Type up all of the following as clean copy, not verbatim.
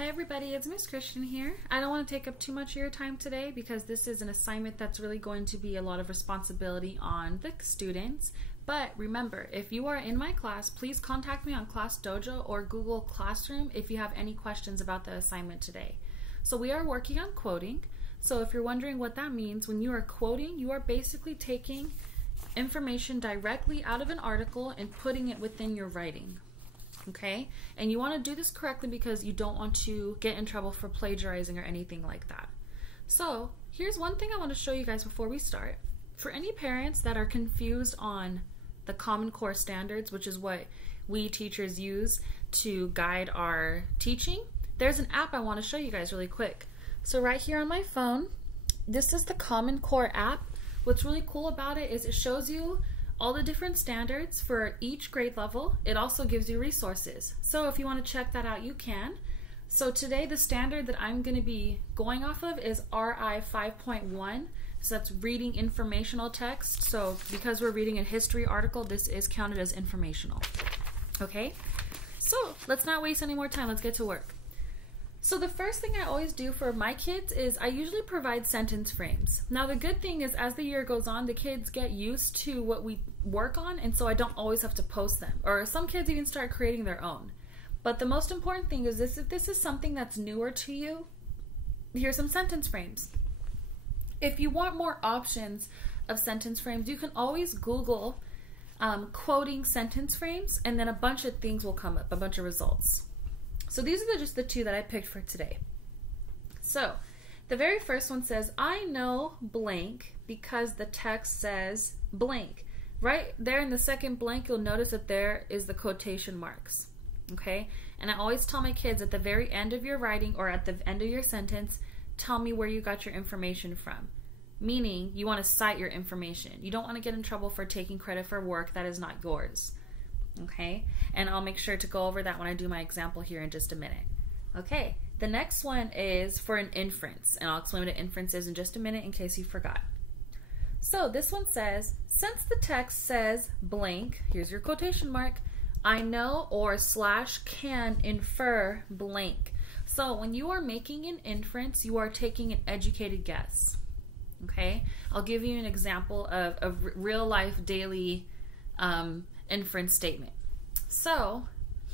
Hey everybody, it's Miss Christian here. I don't want to take up too much of your time today because this is an assignment that's really going to be a lot of responsibility on the students. But remember, if you are in my class, please contact me on Class Dojo or Google Classroom if you have any questions about the assignment today. So we are working on quoting. So if you're wondering what that means, when you are quoting, you are basically taking information directly out of an article and putting it within your writing. Okay, and you want to do this correctly because you don't want to get in trouble for plagiarizing or anything like that. So here's one thing I want to show you guys before we start. For any parents that are confused on the Common Core standards, which is what we teachers use to guide our teaching, there's an app I want to show you guys really quick. So right here on my phone, this is the Common Core app. What's really cool about it is it shows you all the different standards for each grade level. It also gives you resources. So if you want to check that out, you can. So today the standard that I'm going to be going off of is RI 5.1. So that's reading informational text. So because we're reading a history article, this is counted as informational. Okay, so let's not waste any more time. Let's get to work. So the first thing I always do for my kids is I usually provide sentence frames. Now the good thing is as the year goes on, the kids get used to what we work on, and so I don't always have to post them. Or some kids even start creating their own. But the most important thing is this: if this is something that's newer to you, here's some sentence frames. If you want more options of sentence frames, you can always Google quoting sentence frames, and then a bunch of things will come up, a bunch of results. So these are just the two that I picked for today. So the very first one says, I know blank because the text says blank. Right there in the second blank, you'll notice that there is the quotation marks. Okay? And I always tell my kids at the very end of your writing or at the end of your sentence, tell me where you got your information from. Meaning you want to cite your information. You don't want to get in trouble for taking credit for work that is not yours. Okay, and I'll make sure to go over that when I do my example here in just a minute. Okay, the next one is for an inference, and I'll explain what an inference is in just a minute in case you forgot. So this one says, since the text says blank, here's your quotation mark, I know or / can infer blank. So when you are making an inference, you are taking an educated guess. Okay, I'll give you an example of a real life daily inference statement. So,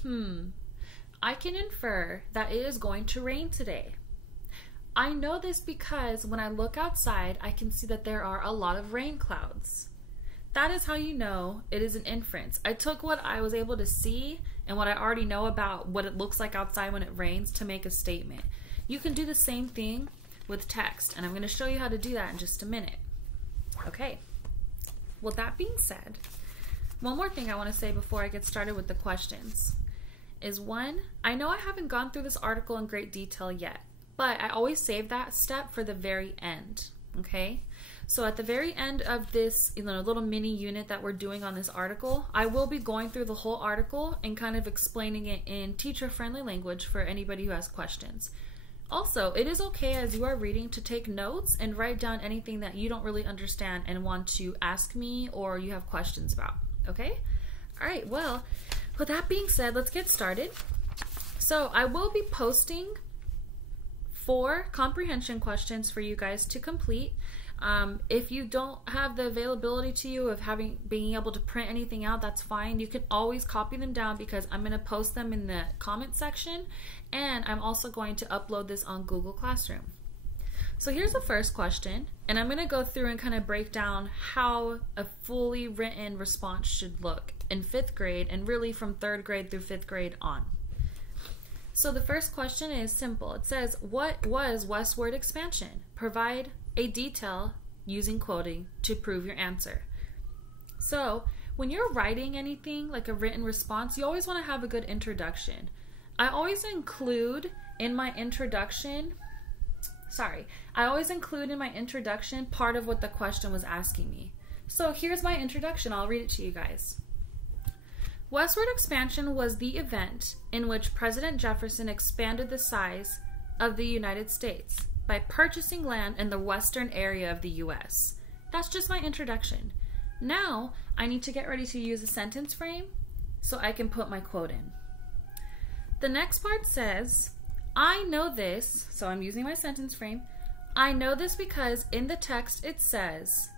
I can infer that it is going to rain today. I know this because when I look outside, I can see that there are a lot of rain clouds. That is how you know it is an inference. I took what I was able to see and what I already know about what it looks like outside when it rains to make a statement. You can do the same thing with text, and I'm going to show you how to do that in just a minute. Okay, well, that being said, one more thing I want to say before I get started with the questions is one, I know I haven't gone through this article in great detail yet, but I always save that step for the very end, okay? So at the very end of this little mini unit that we're doing on this article, I will be going through the whole article and kind of explaining it in teacher-friendly language for anybody who has questions. Also, it is okay as you are reading to take notes and write down anything that you don't really understand and want to ask me or you have questions about. Okay? All right, well, with that being said, let's get started. So I will be posting 4 comprehension questions for you guys to complete. If you don't have the availability to you of being able to print anything out, that's fine. You can always copy them down because I'm going to post them in the comment section, and I'm also going to upload this on Google Classroom. So here's the first question, and I'm going to go through and kind of break down how a fully written response should look in 5th grade and really from 3rd grade through 5th grade on. So the first question is simple. It says, what was Westward Expansion? Provide a detail using quoting to prove your answer. So when you're writing anything like a written response, you always want to have a good introduction. I always include in my introduction part of what the question was asking me. So here's my introduction. I'll read it to you guys. Westward Expansion was the event in which President Jefferson expanded the size of the United States by purchasing land in the western area of the U.S. That's just my introduction. Now I need to get ready to use a sentence frame so I can put my quote in. The next part says, I know this, so I'm using my sentence frame. I know this because in the text it says,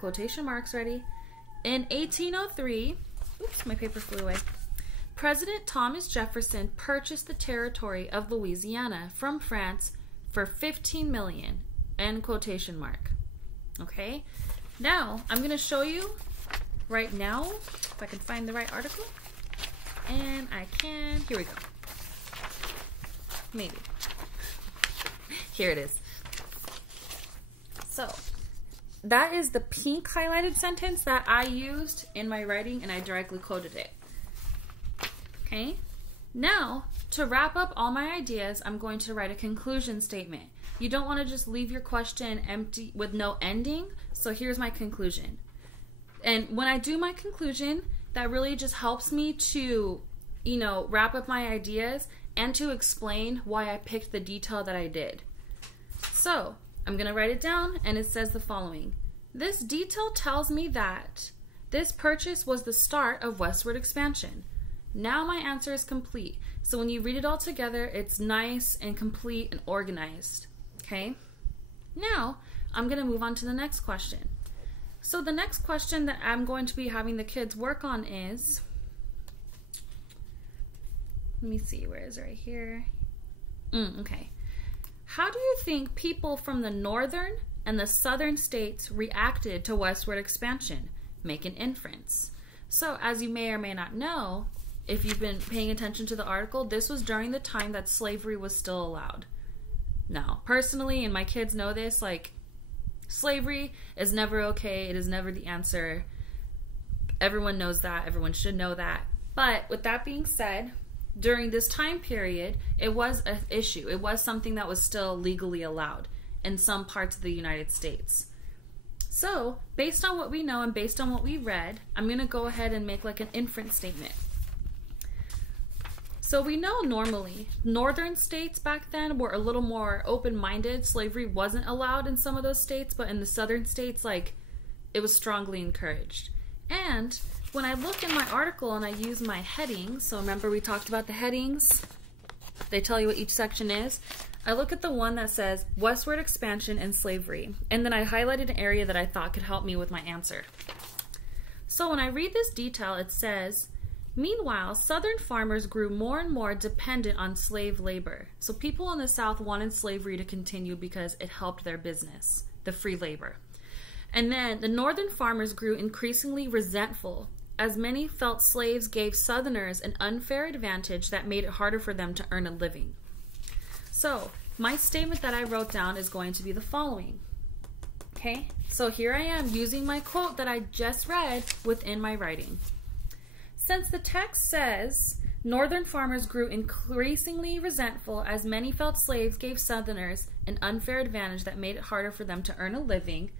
quotation marks ready, in 1803, oops, my paper flew away, President Thomas Jefferson purchased the territory of Louisiana from France for $15 million, end quotation mark. Okay, now I'm going to show you right now, if I can find the right article, and I can, here we go. Maybe. Here it is. So, that is the pink highlighted sentence that I used in my writing, and I directly quoted it. Okay? Now, to wrap up all my ideas, I'm going to write a conclusion statement. You don't want to just leave your question empty with no ending, so here's my conclusion. And when I do my conclusion, that really just helps me to, wrap up my ideas and to explain why I picked the detail that I did. So, I'm going to write it down, and it says the following. This detail tells me that this purchase was the start of Westward Expansion. Now my answer is complete. So when you read it all together, it's nice and complete and organized. Okay? Now, I'm going to move on to the next question. So the next question that I'm going to be having the kids work on is, let me see, where is it? Right here? Okay. How do you think people from the northern and the southern states reacted to westward expansion? Make an inference. So, as you may or may not know, if you've been paying attention to the article, this was during the time that slavery was still allowed. Now, personally, and my kids know this, slavery is never okay. It is never the answer. Everyone knows that. Everyone should know that. But with that being said, during this time period, it was an issue. It was something that was still legally allowed in some parts of the United States. So, based on what we know and based on what we read, I'm going to go ahead and make an inference statement. So we know normally northern states back then were a little more open-minded. Slavery wasn't allowed in some of those states, but in the southern states, it was strongly encouraged. And when I look in my article and I use my headings, so remember we talked about the headings, they tell you what each section is. I look at the one that says Westward Expansion and Slavery, and then I highlighted an area that I thought could help me with my answer. So when I read this detail, it says, meanwhile, southern farmers grew more and more dependent on slave labor. So people in the South wanted slavery to continue because it helped their business, the free labor. And then the northern farmers grew increasingly resentful, as many felt slaves gave Southerners an unfair advantage that made it harder for them to earn a living. So, my statement that I wrote down is going to be the following. Okay, so here I am using my quote that I just read within my writing. Since the text says, northern farmers grew increasingly resentful as many felt slaves gave Southerners an unfair advantage that made it harder for them to earn a living,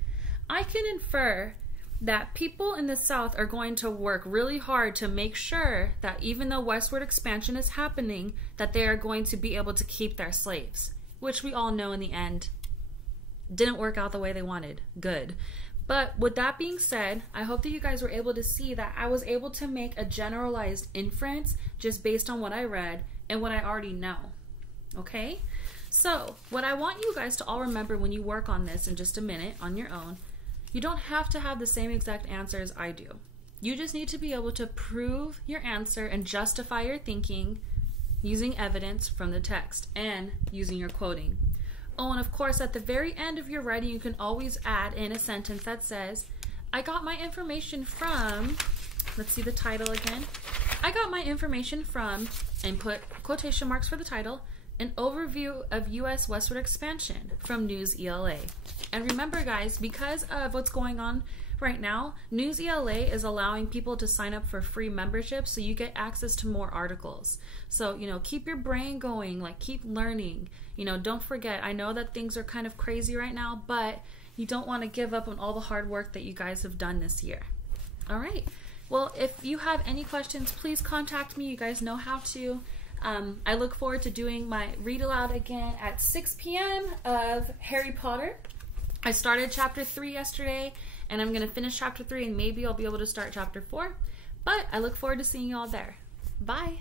I can infer that people in the South are going to work really hard to make sure that even though westward expansion is happening, that they are going to be able to keep their slaves, which we all know in the end didn't work out the way they wanted. Good. But with that being said, I hope that you guys were able to see that I was able to make a generalized inference just based on what I read and what I already know. Okay? So, what I want you guys to all remember when you work on this in just a minute on your own, you don't have to have the same exact answer as I do. You just need to be able to prove your answer and justify your thinking using evidence from the text and using your quoting. Oh, and of course, at the very end of your writing, you can always add in a sentence that says, I got my information from, let's see the title again. I got my information from, and put quotation marks for the title, an overview of U.S. westward expansion from NEWSELA. And remember, guys, because of what's going on right now, NEWSELA is allowing people to sign up for free memberships so you get access to more articles. So, keep your brain going, keep learning. Don't forget, I know that things are kind of crazy right now, but you don't want to give up on all the hard work that you guys have done this year. All right. Well, if you have any questions, please contact me. You guys know how to. I look forward to doing my read aloud again at 6 p.m. of Harry Potter. I started chapter 3 yesterday, and I'm going to finish chapter 3, and maybe I'll be able to start chapter 4. But I look forward to seeing you all there. Bye.